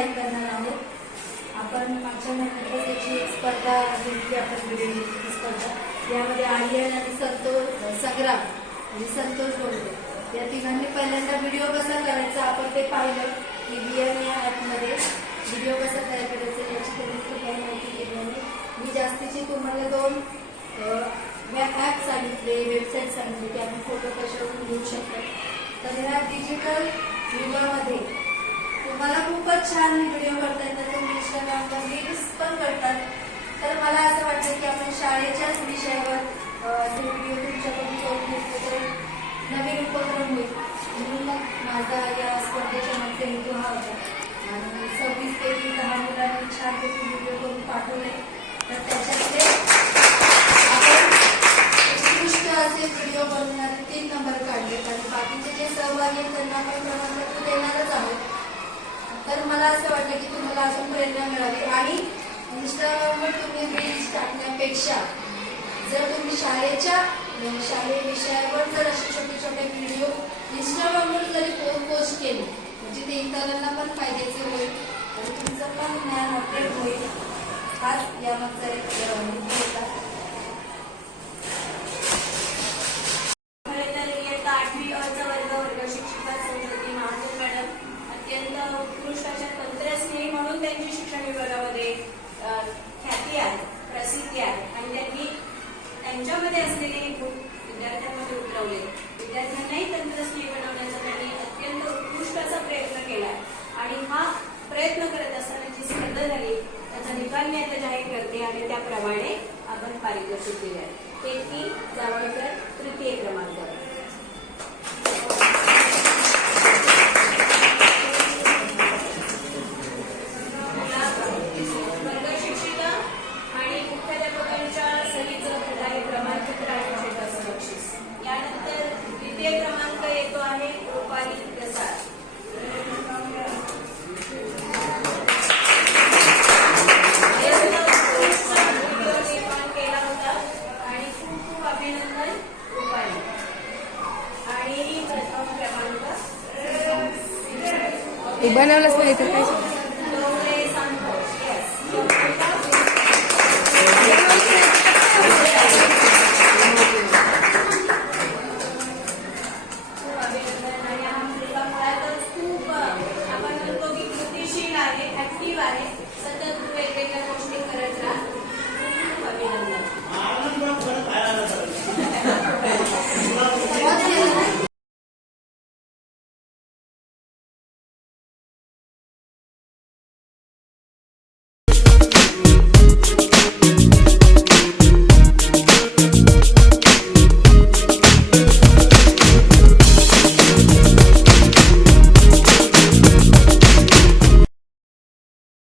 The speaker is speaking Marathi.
लाईक करणार आहोत. आपण मागच्या महिन्यातच याची एक स्पर्धा घेतली, आपण व्हिडिओ स्पर्धा. यामध्ये आर्यन आणि संग्राम आणि संतोष बोलले या तिघांनी पहिल्यांदा व्हिडिओ कसा करायचा आपण ते पाहिलं की VN या ॲपमध्ये व्हिडिओ कसा तयार करायचा याची त्यांनी माहिती केली आहे. मी जास्तीची तुम्हाला 2 ॲप सांगितले, वेबसाईट सांगितली की आपण फोटो कशावरून घेऊ शकतो. तर ह्या डिजिटल युगामध्ये तुम्हाला खूपच छान व्हिडिओ करता येतात, तुम्ही इंस्टाग्रामवर रील्स पण करतात. तर मला असं वाटतं की आपण शाळेच्याच विषयावर ते व्हिडिओ तुमच्याकडून करून घेतले तर नवीन उपक्रम होईल. म्हणून मग माझा या स्पर्धेच्या मागचा हेतू हा होता. आणि 26 पैकी 10 मुलांनी छानपैकी व्हिडिओ करून पाठवले. तर त्याच्यातले आपण उत्कृष्ट असे व्हिडिओ बनवणारे 3 नंबर काढले आणि बाकीचे जे सहभागी आहेत त्यांना आपण प्रमाणपत्र देणारच आहोत. तर मला असं वाटतं की तुम्हाला अजून प्रेरणा मिळावी आणि इंस्टाग्रामवर तुम्ही रील्स टाकण्यापेक्षा जर तुम्ही शालेय विषयावर जर असे छोटे छोटे व्हिडिओ इंस्टाग्रामवर जरी पोस्ट केले म्हणजे ते इतरांना पण फायद्याचे होईल आणि तुमचं पण ज्ञान अपडेट होईल. हाच यामागचा एक हेतू होता. खरे तर इयत्ता 8वी अ वर्ग शिक्षिका सौंदर्य महाजन मॅडम अत्यंत उत्कृष्ट अशा तंत्रस्नेही म्हणून त्यांची शिक्षण विभागामध्ये ख्याती आहे, प्रसिद्धी आहे आणि त्यांनी त्यांच्यामध्ये असलेले गुण विद्यार्थ्यांमध्ये उतरवले. विद्यार्थ्यांनाही तंत्रस्नेही बनवण्याचा त्यांनी अत्यंत उत्कृष्ट असा प्रयत्न केला आणि हा प्रयत्न करत असताना जी स्पर्धा झाली त्याचा निकाल मी आता जाहीर करते आणि त्याप्रमाणे आपण पारितोषिक दिले आहे. कीर्ती जावळकर 3य क्रमांक, वर्ग शिक्षिका आणि मुख्याध्यापकांच्या सहीचं काही प्रमाणपत्र आणि छोटंसं बक्षीस. यानंतर 2य क्रमांक येतो आहे रुपाली प्रसाद. केला होता आणि खूप खूप अभिनंदन रुपाली. आणि प्रथम क्रमांक बनवलंच नाही तर काय